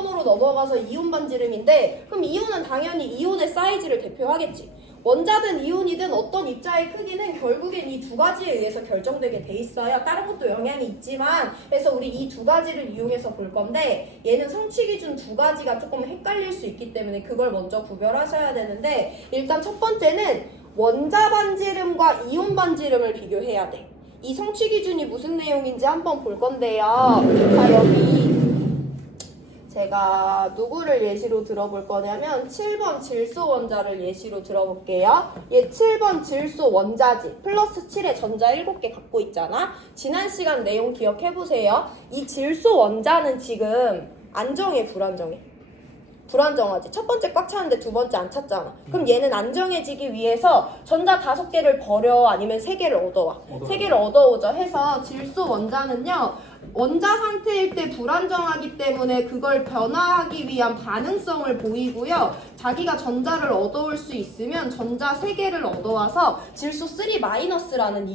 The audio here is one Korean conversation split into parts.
2번으로 넘어가서 이온 반지름인데 그럼 이온은 당연히 이온의 사이즈를 대표하겠지. 원자든 이온이든 어떤 입자의 크기는 결국엔 이 두 가지에 의해서 결정되게 돼 있어요. 다른 것도 영향이 있지만 그래서 우리 이 두 가지를 이용해서 볼 건데 얘는 성취 기준 두 가지가 조금 헷갈릴 수 있기 때문에 그걸 먼저 구별하셔야 되는데 일단 첫 번째는 원자 반지름과 이온 반지름을 비교해야 돼. 이 성취 기준이 무슨 내용인지 한번 볼 건데요. 자, 여기 제가 누구를 예시로 들어볼 거냐면 7번 질소 원자를 예시로 들어볼게요. 얘 7번 질소 원자지. 플러스 7에 전자 7개 갖고 있잖아. 지난 시간 내용 기억해보세요. 이 질소 원자는 지금 안정해, 불안정해? 불안정하지. 첫 번째 꽉 찼는데 두 번째 안 찼잖아. 그럼 얘는 안정해지기 위해서 전자 5개를 버려 아니면 3개를 얻어와. 3개를 얻어오죠. 해서 질소 원자는요. 원자 상태일 때 불안정하기 때문에 그걸 변화하기 위한 반응성을 보이고요. 자기가 전자를 얻어올 수 있으면 전자 3개를 얻어와서 질소 3-라는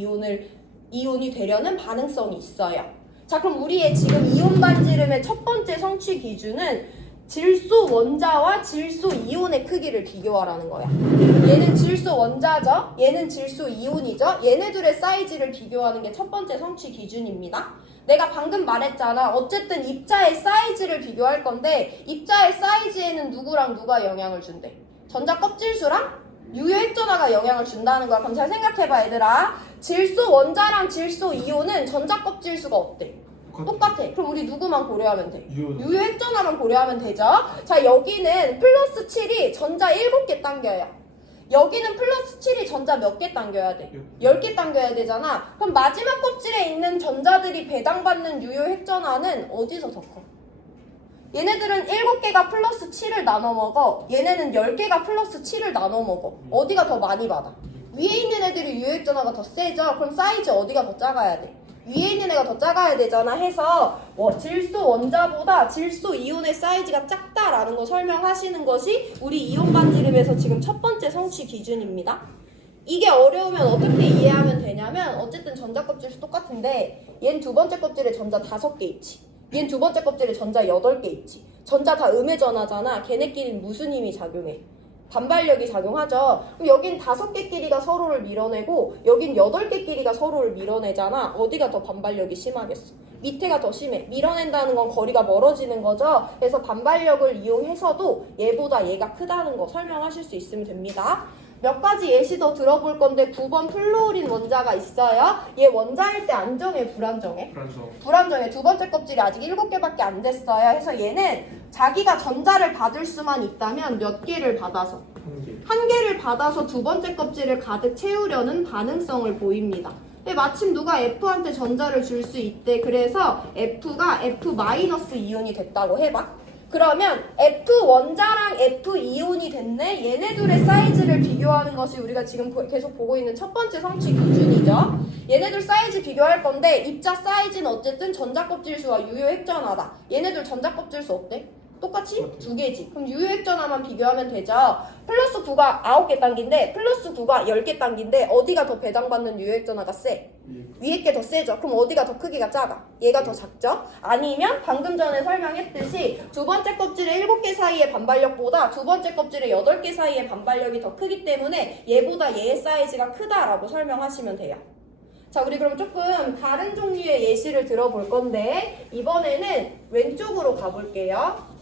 이온이 되려는 반응성이 있어요. 자, 그럼 우리의 지금 이온 반지름의 첫 번째 성취 기준은 질소 원자와 질소 이온의 크기를 비교하라는 거야. 얘는 질소 원자죠? 얘는 질소 이온이죠? 얘네들의 사이즈를 비교하는 게 첫 번째 성취 기준입니다. 내가 방금 말했잖아. 어쨌든 입자의 사이즈를 비교할 건데 입자의 사이즈에는 누구랑 누가 영향을 준대? 전자 껍질수랑 유효액전화가 영향을 준다는 거야. 그럼 잘 생각해봐 얘들아. 질소 원자랑 질소 이온은 전자 껍질수가 어때? 똑같아. 그럼 우리 누구만 고려하면 돼? 유효액전화만 고려하면 되죠? 자, 여기는 플러스 7이 전자 7개 당겨요. 여기는 플러스 7이 전자 몇 개 당겨야 돼? 10개 당겨야 되잖아. 그럼 마지막 껍질에 있는 전자들이 배당받는 유효액전화는 어디서 더 커? 얘네들은 7개가 플러스 7을 나눠 먹어. 얘네는 10개가 플러스 7을 나눠 먹어. 어디가 더 많이 받아? 위에 있는 애들이 유효액전화가 더 세죠? 그럼 사이즈 어디가 더 작아야 돼? 위에 있는 애가 더 작아야 되잖아. 해서 질소 원자보다 질소 이온의 사이즈가 작다라는 거 설명하시는 것이 우리 이온 반지름에서 지금 첫 번째 성취 기준입니다. 이게 어려우면 어떻게 이해하면 되냐면 어쨌든 전자 껍질수 똑같은데 얘는 두 번째 껍질에 전자 5개 있지. 얘는 두 번째 껍질에 전자 8개 있지. 전자 다 음의 전하잖아. 걔네끼리는 무슨 힘이 작용해? 반발력이 작용하죠. 그럼 여긴 5개끼리가 서로를 밀어내고 여긴 8개끼리가 서로를 밀어내잖아. 어디가 더 반발력이 심하겠어? 밑에가 더 심해. 밀어낸다는 건 거리가 멀어지는 거죠. 그래서 반발력을 이용해서도 얘보다 얘가 크다는 거 설명하실 수 있으면 됩니다. 몇 가지 예시 더 들어볼 건데 9번 플루오린 원자가 있어요. 얘 원자일 때 안정해, 불안정해? 불안정해. 두 번째 껍질이 아직 7개밖에 안 됐어요. 해서 얘는 자기가 전자를 받을 수만 있다면 몇 개를 받아서? 한 개를 받아서 두 번째 껍질을 가득 채우려는 반응성을 보입니다. 근데 마침 누가 F한테 전자를 줄 수 있대. 그래서 F가 F-이온이 됐다고 해봐. 그러면 F 원자랑 F 이온이 됐네. 얘네들의 사이즈를 비교하는 것이 우리가 지금 계속 보고 있는 첫 번째 성취 기준이죠. 얘네들 사이즈 비교할 건데 입자 사이즈는 어쨌든 전자 껍질수와 유효 핵전하다. 얘네들 전자 껍질수 어때? 똑같이 2개지. 그럼 유효 핵전화만 비교하면 되죠. 플러스 9가 9개 당긴데 플러스 9가 10개 당긴데 어디가 더 배당받는 유효 핵전화가 세? 위에 게 더 세죠. 그럼 어디가 더 크기가 작아? 얘가 더 작죠? 아니면 방금 전에 설명했듯이 두 번째 껍질의 7개 사이의 반발력보다 두 번째 껍질의 8개 사이의 반발력이 더 크기 때문에 얘보다 얘의 사이즈가 크다라고 설명하시면 돼요. 자, 우리 그럼 조금 다른 종류의 예시를 들어볼 건데 이번에는 왼쪽으로 가볼게요.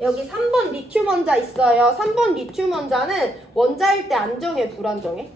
여기 3번 리튬 원자 있어요. 3번 리튬 원자는 원자일 때 안정해, 불안정해?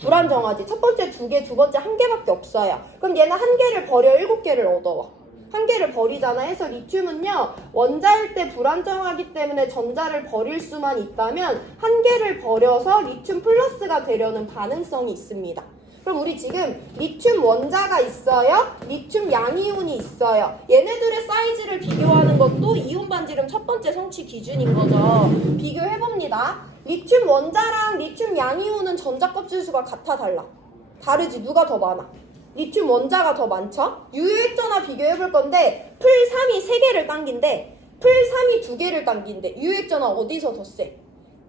불안정하지. 첫 번째 2개, 두 번째 1개밖에 없어요. 그럼 얘는 1개를 버려 7개를 얻어와. 1개를 버리잖아. 해서 리튬은요 원자일 때 불안정하기 때문에 전자를 버릴 수만 있다면 1개를 버려서 리튬 플러스가 되려는 반응성이 있습니다. 그럼 우리 지금 리튬 원자가 있어요. 리튬 양이온이 있어요. 얘네들의 사이즈를 비교하는 것도 이온 반지름 첫 번째 성취 기준인 거죠. 비교해봅니다. 리튬 원자랑 리튬 양이온은 전자 껍질수가 같아, 달라? 다르지. 누가 더 많아? 리튬 원자가 더 많죠? 유효액전화 비교해볼 건데 풀3이 3개를 당긴대. 풀3이 2개를 당긴대. 유효액전화 어디서 더 세?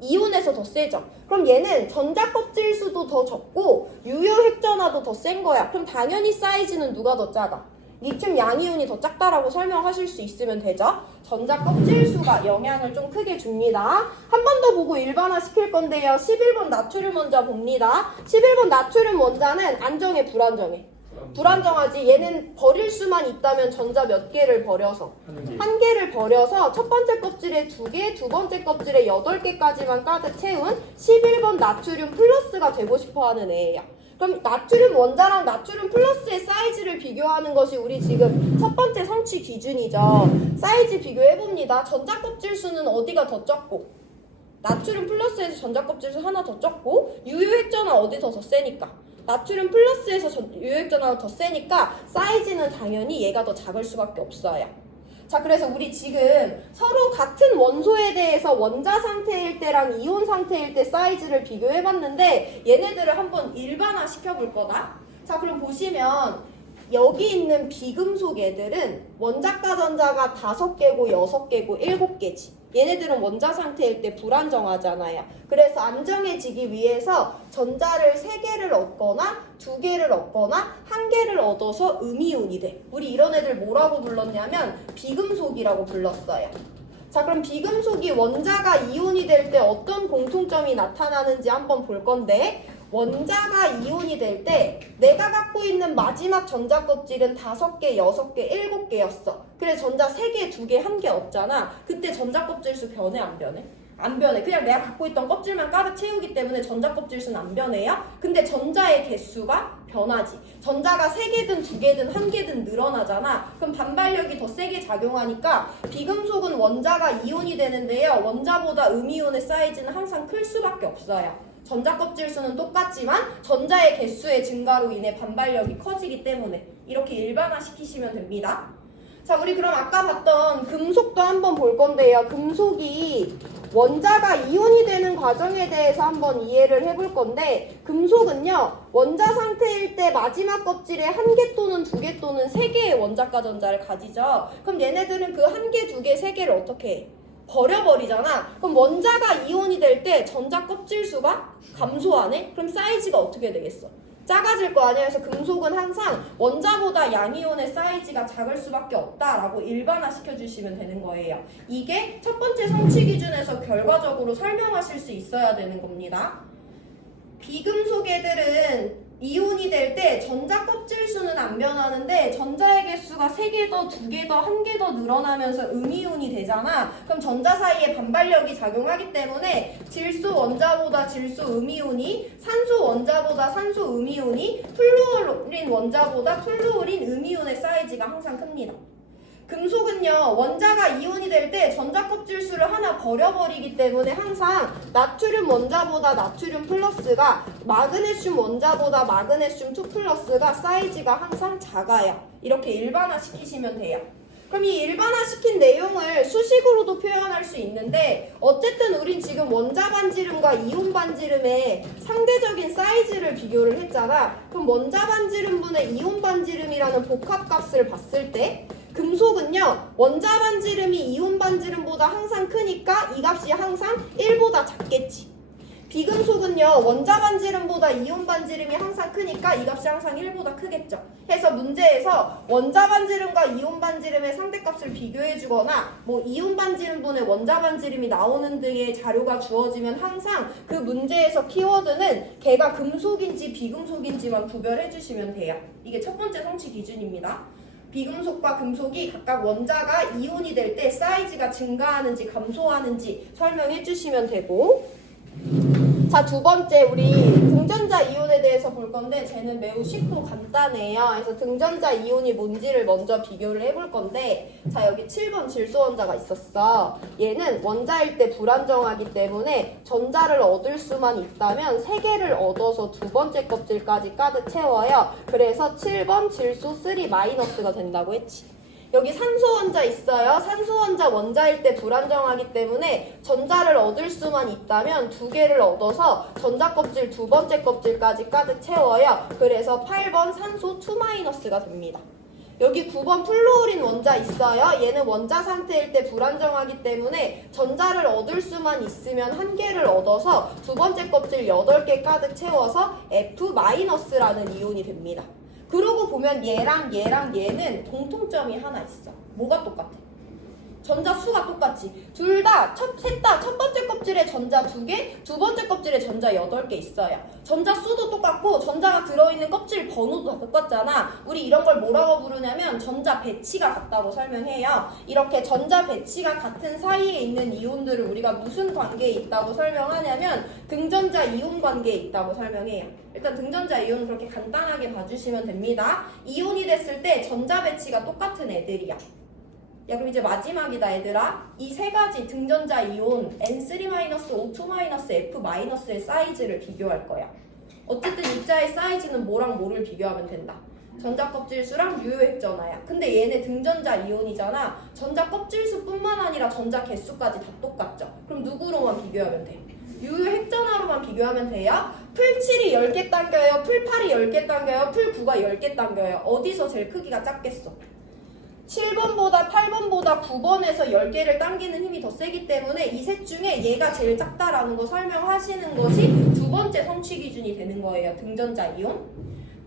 이온에서 더 세죠. 그럼 얘는 전자 껍질 수도 더 적고 유효 핵전화도 더 센 거야. 그럼 당연히 사이즈는 누가 더 작아? 리튬 양이온이 더 작다라고 설명하실 수 있으면 되죠. 전자 껍질수가 영향을 좀 크게 줍니다. 한 번 더 보고 일반화 시킬 건데요. 11번 나트륨 원자 봅니다. 11번 나트륨 원자는 안정해, 불안정해? 불안정하지. 얘는 버릴 수만 있다면 전자 몇 개를 버려서? 한 개를 버려서 첫 번째 껍질에 2개, 두 번째 껍질에 8개까지만 가득 채운 11번 나트륨 플러스가 되고 싶어하는 애예요. 그럼 나트륨 원자랑 나트륨 플러스의 사이즈를 비교하는 것이 우리 지금 첫 번째 성취 기준이죠. 사이즈 비교해봅니다. 전자 껍질 수는 어디가 더 적고? 나트륨 플러스에서 전자 껍질 수 하나 더 적고 유효액전화 어디서 더 세니까? 나트륨 플러스에서 유효액전화가 더 세니까 사이즈는 당연히 얘가 더 작을 수밖에 없어요. 자, 그래서 우리 지금 서로 같은 원소에 대해서 원자 상태일 때랑 이온 상태일 때 사이즈를 비교해봤는데 얘네들을 한번 일반화 시켜볼 거다. 자, 그럼 보시면 여기 있는 비금속 애들은 원자가 전자가 5개고 6개고 7개지. 얘네들은 원자 상태일 때 불안정하잖아요. 그래서 안정해지기 위해서 전자를 3개를 얻거나 2개를 얻거나 1개를 얻어서 음이온이 돼. 우리 이런 애들 뭐라고 불렀냐면 비금속이라고 불렀어요. 자, 그럼 비금속이 원자가 이온이 될 때 어떤 공통점이 나타나는지 한번 볼 건데 원자가 이온이 될 때 내가 갖고 있는 마지막 전자 껍질은 5개, 6개, 7개였어. 그래서 전자 3개, 2개, 1개 없잖아. 그때 전자 껍질 수 변해, 안 변해? 안 변해. 그냥 내가 갖고 있던 껍질만 가득 채우기 때문에 전자 껍질 수는 안 변해요. 근데 전자의 개수가 변하지. 전자가 3개든 2개든 1개든 늘어나잖아. 그럼 반발력이 더 세게 작용하니까 비금속은 원자가 이온이 되는데요. 원자보다 음이온의 사이즈는 항상 클 수밖에 없어요. 전자 껍질 수는 똑같지만 전자의 개수의 증가로 인해 반발력이 커지기 때문에 이렇게 일반화 시키시면 됩니다. 자, 우리 그럼 아까 봤던 금속도 한번 볼 건데요. 금속이 원자가 이온이 되는 과정에 대해서 한번 이해를 해볼 건데 금속은요. 원자 상태일 때 마지막 껍질에 1개 또는 2개 또는 3개의 원자가 전자를 가지죠. 그럼 얘네들은 그 1개, 2개, 3개를 어떻게 해? 버려버리잖아. 그럼 원자가 이온이 될 때 전자 껍질 수가 감소하네? 그럼 사이즈가 어떻게 되겠어? 작아질 거 아니야. 그래서 금속은 항상 원자보다 양이온의 사이즈가 작을 수밖에 없다라고 일반화 시켜주시면 되는 거예요. 이게 첫 번째 성취 기준에서 결과적으로 설명하실 수 있어야 되는 겁니다. 비금속 애들은 이온이 될 때 전자 껍질 수는 안 변하는데 전자의 개수가 3개 더, 2개 더, 1개 더 늘어나면서 음이온이 되잖아. 그럼 전자 사이에 반발력이 작용하기 때문에 질소 원자보다 질소 음이온이, 산소 원자보다 산소 음이온이, 플루오린 원자보다 플루오린 음이온의 사이즈가 항상 큽니다. 금속은요, 원자가 이온이 될 때 전자 껍질 수를 하나 버려버리기 때문에 항상 나트륨 원자보다 나트륨 플러스가 마그네슘 원자보다 마그네슘 2 플러스가 사이즈가 항상 작아요. 이렇게 일반화 시키시면 돼요. 그럼 이 일반화 시킨 내용을 수식으로도 표현할 수 있는데 어쨌든 우린 지금 원자 반지름과 이온 반지름의 상대적인 사이즈를 비교를 했잖아. 그럼 원자 반지름분의 이온 반지름이라는 복합값을 봤을 때 금속은요, 원자 반지름이 이온 반지름보다 항상 크니까 이 값이 항상 1보다 작겠지. 비금속은요, 원자 반지름보다 이온 반지름이 항상 크니까 이 값이 항상 1보다 크겠죠. 해서 문제에서 원자 반지름과 이온 반지름의 상대값을 비교해주거나 뭐 이온 반지름분의 원자 반지름이 나오는 등의 자료가 주어지면 항상 그 문제에서 키워드는 걔가 금속인지 비금속인지만 구별해주시면 돼요. 이게 첫 번째 성취 기준입니다. 비금속과 금속이 각각 원자가 이온이 될 때 사이즈가 증가하는지 감소하는지 설명해 주시면 되고, 자, 두 번째 우리 등전자 이온에 대해서 볼 건데 쟤는 매우 쉽고 간단해요. 그래서 등전자 이온이 뭔지를 먼저 비교를 해볼 건데, 자, 여기 7번 질소 원자가 있었어. 얘는 원자일 때 불안정하기 때문에 전자를 얻을 수만 있다면 3개를 얻어서 두 번째 껍질까지 가득 채워요. 그래서 7번 질소 3- 된다고 했지. 여기 산소 원자 있어요. 산소 원자 원자일 때 불안정하기 때문에 전자를 얻을 수만 있다면 2개를 얻어서 전자 껍질 두 번째 껍질까지 가득 채워요. 그래서 8번 산소 2- 됩니다. 여기 9번 플루오린 원자 있어요. 얘는 원자 상태일 때 불안정하기 때문에 전자를 얻을 수만 있으면 1개를 얻어서 두 번째 껍질 8개 가득 채워서 F- 라는 이온이 됩니다. 그러고 보면 얘랑 얘는 공통점이 하나 있어. 뭐가 똑같아? 전자 수가 똑같지. 셋 다 첫 번째 껍질에 전자 2개, 두 번째 껍질에 전자 8개 있어요. 전자 수도 똑같고 전자가 들어있는 껍질 번호도 다 똑같잖아. 우리 이런 걸 뭐라고 부르냐면 전자 배치가 같다고 설명해요. 이렇게 전자 배치가 같은 사이에 있는 이온들을 우리가 무슨 관계에 있다고 설명하냐면 등전자 이온 관계에 있다고 설명해요. 일단 등전자 이온은 그렇게 간단하게 봐주시면 됩니다. 이온이 됐을 때 전자 배치가 똑같은 애들이야. 야, 그럼 이제 마지막이다 얘들아. 이 세 가지 등전자 이온 N3-O2-F-의 사이즈를 비교할 거야. 어쨌든 입자의 사이즈는 뭐랑 뭐를 비교하면 된다. 전자 껍질 수랑 유효 핵전화야. 근데 얘네 등전자 이온이잖아. 전자 껍질 수뿐만 아니라 전자 개수까지 다 똑같죠. 그럼 누구로만 비교하면 돼? 유효 핵전화로만 비교하면 돼요. 풀7이 10개 당겨요. 풀8이 10개 당겨요. 풀9가 10개 당겨요. 어디서 제일 크기가 작겠어? 7번보다 8번보다 9번에서 10개를 당기는 힘이 더 세기 때문에 이 셋 중에 얘가 제일 작다라는 거 설명하시는 것이 두 번째 성취 기준이 되는 거예요. 등전자 이온.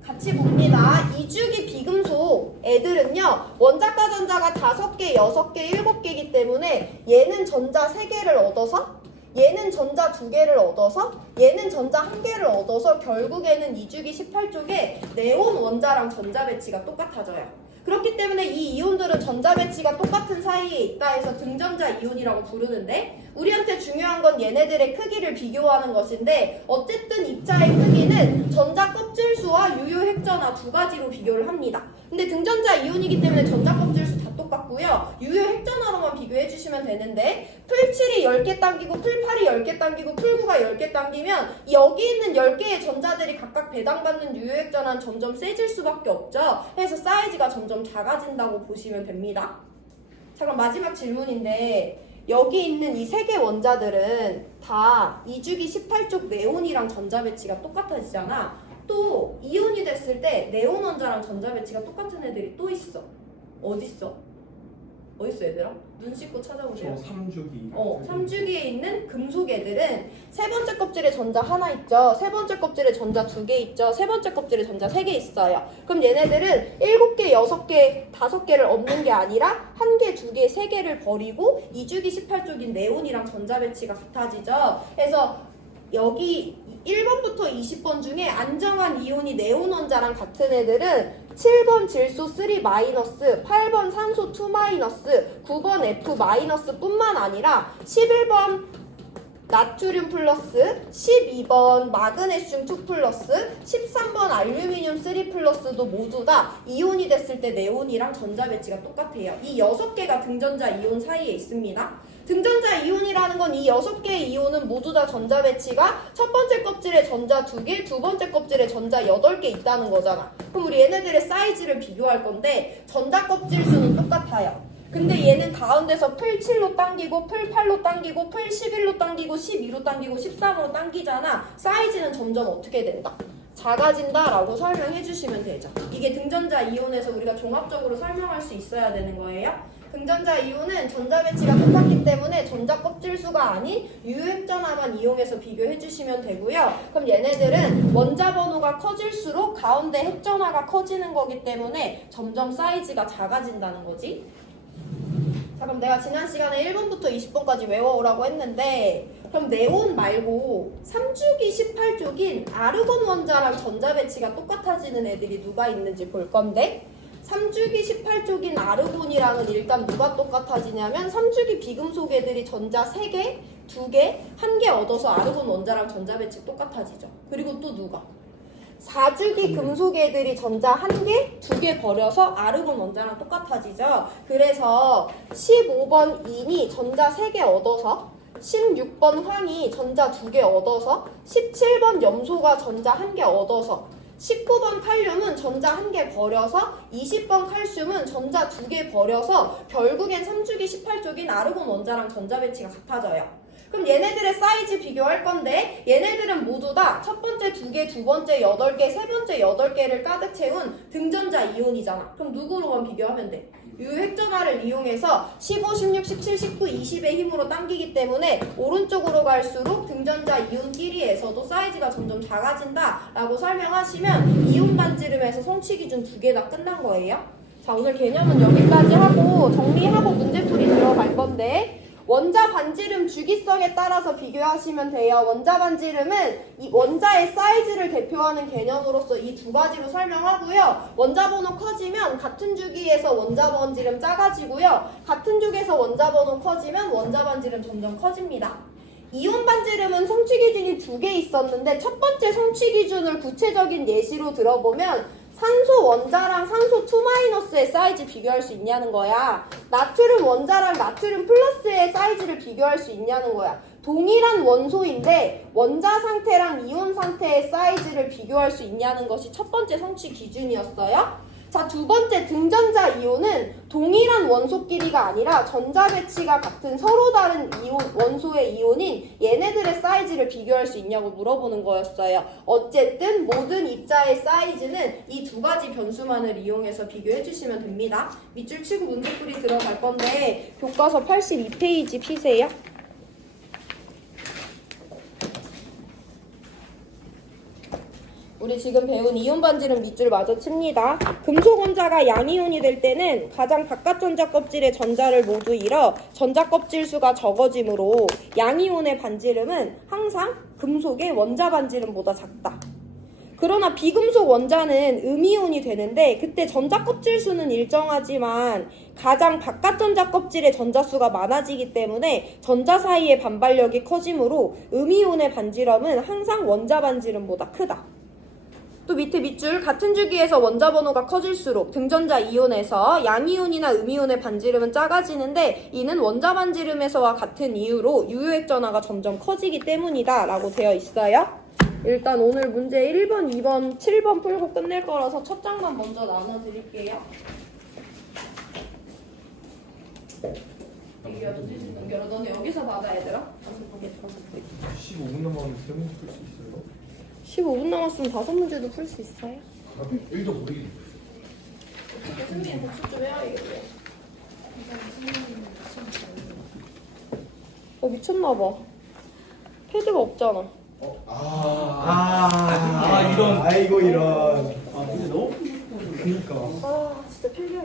같이 봅니다. 이주기 비금속 애들은요. 원자가 전자가 5개, 6개, 7개이기 때문에 얘는 전자 3개를 얻어서 얘는 전자 2개를 얻어서 얘는 전자 1개를 얻어서 결국에는 이주기 18쪽에 네온 원자랑 전자 배치가 똑같아져요. 그렇기 때문에 이 이온들은 전자 배치가 똑같은 사이에 있다 해서 등전자 이온이라고 부르는데 우리한테 중요한 건 얘네들의 크기를 비교하는 것인데 어쨌든 입자의 크기는 전자 껍질수와 유효 핵전화 두 가지로 비교를 합니다. 근데 등전자 이온이기 때문에 전자 껍질수 다 똑같고요. 유효 핵전화로만 비교해 주시면 되는데 풀7이 10개 당기고 풀8이 10개 당기고 풀9가 10개 당기면 여기 있는 10개의 전자들이 각각 배당받는 유효 핵전화는 점점 세질 수밖에 없죠. 그래서 사이즈가 점점 작아진다고 보시면 됩니다. 자, 그럼 마지막 질문인데 여기 있는 이 3개 원자들은 다 이주기 18쪽 네온이랑 전자 배치가 똑같아지잖아. 또 이온이 됐을 때 네온 원자랑 전자 배치가 똑같은 애들이 또 있어. 어딨어? 어딨어 얘들아? 눈 씻고 찾아보세요. 저 3주기. 3주기에 있는 금속 애들은 세 번째 껍질에 전자 하나 있죠. 세 번째 껍질에 전자 2개 있죠. 세 번째 껍질에 전자 3개 있어요. 그럼 얘네들은 7개, 6개, 5개를 얻는 게 아니라 1개, 2개, 3개를 버리고 2주기 18쪽인 네온이랑 전자 배치가 같아지죠. 그래서 여기 1번부터 20번 중에 안정한 이온이 네온 원자랑 같은 애들은 7번 질소 3-, 8번 산소 2-, 9번 F- 뿐만 아니라 11번 나트륨 플러스, 12번 마그네슘 2 플러스, 13번 알루미늄 3 플러스도 모두 다 이온이 됐을 때 네온이랑 전자 배치가 똑같아요. 이 6개가 등전자 이온 사이에 있습니다. 등전자 이온이라는 건 이 6개의 이온은 모두 다 전자 배치가 첫 번째 껍질에 전자 2개, 두 번째 껍질에 전자 8개 있다는 거잖아. 그럼 우리 얘네들의 사이즈를 비교할 건데 전자 껍질 수는 똑같아요. 근데 얘는 가운데서 풀7로 당기고 풀8로 당기고 풀11로 당기고 12로 당기고 13으로 당기잖아. 사이즈는 점점 어떻게 된다? 작아진다라고 설명해 주시면 되죠. 이게 등전자 이온에서 우리가 종합적으로 설명할 수 있어야 되는 거예요. 등전자 이온은 전자 배치가 똑같기 때문에 전자 껍질 수가 아닌 유효 핵전화만 이용해서 비교해 주시면 되고요. 그럼 얘네들은 원자 번호가 커질수록 가운데 핵전화가 커지는 거기 때문에 점점 사이즈가 작아진다는 거지. 자, 그럼 내가 지난 시간에 1번부터 20번까지 외워오라고 했는데 그럼 네온 말고 3주기 18쪽인 아르곤 원자랑 전자 배치가 똑같아지는 애들이 누가 있는지 볼 건데 3주기 18쪽인 아르곤이랑은 일단 누가 똑같아지냐면 3주기 비금속 애들이 전자 3개, 2개, 1개 얻어서 아르곤 원자랑 전자 배치 똑같아지죠. 그리고 또 누가? 4주기 금속 애들이 전자 1개, 2개 버려서 아르곤 원자랑 똑같아지죠. 그래서 15번 인이 전자 3개 얻어서 16번 황이 전자 2개 얻어서 17번 염소가 전자 1개 얻어서 19번 칼륨은 전자 1개 버려서 20번 칼슘은 전자 2개 버려서 결국엔 3주기 18쪽인 아르곤 원자랑 전자 배치가 같아져요. 그럼 얘네들의 사이즈 비교할 건데 얘네들은 모두 다 첫 번째 2개, 두 번째 8개, 세 번째 8개를 가득 채운 등전자 이온이잖아. 그럼 누구로만 비교하면 돼? 유획전화를 이용해서 15, 16, 17, 19, 20의 힘으로 당기기 때문에 오른쪽으로 갈수록 등전자 이온끼리에서도 사이즈가 점점 작아진다 라고 설명하시면 이온 반지름에서 성취 기준 2개 다 끝난 거예요. 자, 오늘 개념은 여기까지 하고 정리하고 문제풀이 들어갈 건데 원자 반지름 주기성에 따라서 비교하시면 돼요. 원자 반지름은 이 원자의 사이즈를 대표하는 개념으로서 이 두 가지로 설명하고요. 원자 번호 커지면 같은 주기에서 원자 반지름 작아지고요. 같은 주기에서 원자 번호 커지면 원자 반지름 점점 커집니다. 이온 반지름은 성취 기준이 2개 있었는데 첫 번째 성취 기준을 구체적인 예시로 들어보면 산소 원자랑 산소 2-의 사이즈 비교할 수 있냐는 거야. 나트륨 원자랑 나트륨 플러스의 사이즈를 비교할 수 있냐는 거야. 동일한 원소인데 원자 상태랑 이온 상태의 사이즈를 비교할 수 있냐는 것이 첫 번째 성취 기준이었어요. 자, 두 번째 등전자 이온은 동일한 원소끼리가 아니라 전자 배치가 같은 서로 다른 이온, 원소의 이온인 얘네들의 사이즈를 비교할 수 있냐고 물어보는 거였어요. 어쨌든 모든 입자의 사이즈는 이 두 가지 변수만을 이용해서 비교해 주시면 됩니다. 밑줄 치고 문제풀이 들어갈 건데 교과서 82페이지 피세요. 우리 지금 배운 이온 반지름 밑줄 마저 칩니다. 금속 원자가 양이온이 될 때는 가장 바깥 전자 껍질의 전자를 모두 잃어 전자 껍질 수가 적어지므로 양이온의 반지름은 항상 금속의 원자 반지름보다 작다. 그러나 비금속 원자는 음이온이 되는데 그때 전자 껍질 수는 일정하지만 가장 바깥 전자 껍질의 전자 수가 많아지기 때문에 전자 사이의 반발력이 커지므로 음이온의 반지름은 항상 원자 반지름보다 크다. 또 밑에 밑줄 같은 주기에서 원자 번호가 커질수록 등전자 이온에서 양이온이나 음이온의 반지름은 작아지는데 이는 원자 반지름에서와 같은 이유로 유효액 전하가 점점 커지기 때문이다 라고 되어 있어요. 일단 오늘 문제 1번, 2번, 7번 풀고 끝낼 거라서 첫 장만 먼저 나눠드릴게요. 넘겨라. 너네 여기서 받아 얘들아. 15분 남았는데 3문제 풀 수 있어요? 15분 남았으면 5문제도 풀 수 있어요. 1도 모르겠네. 승리의 복습 좀 해야겠어요. 미쳤나봐. 패드가 없잖아. 이런. 아이고, 이런. 근데 너무 그니까. 진짜 필요해.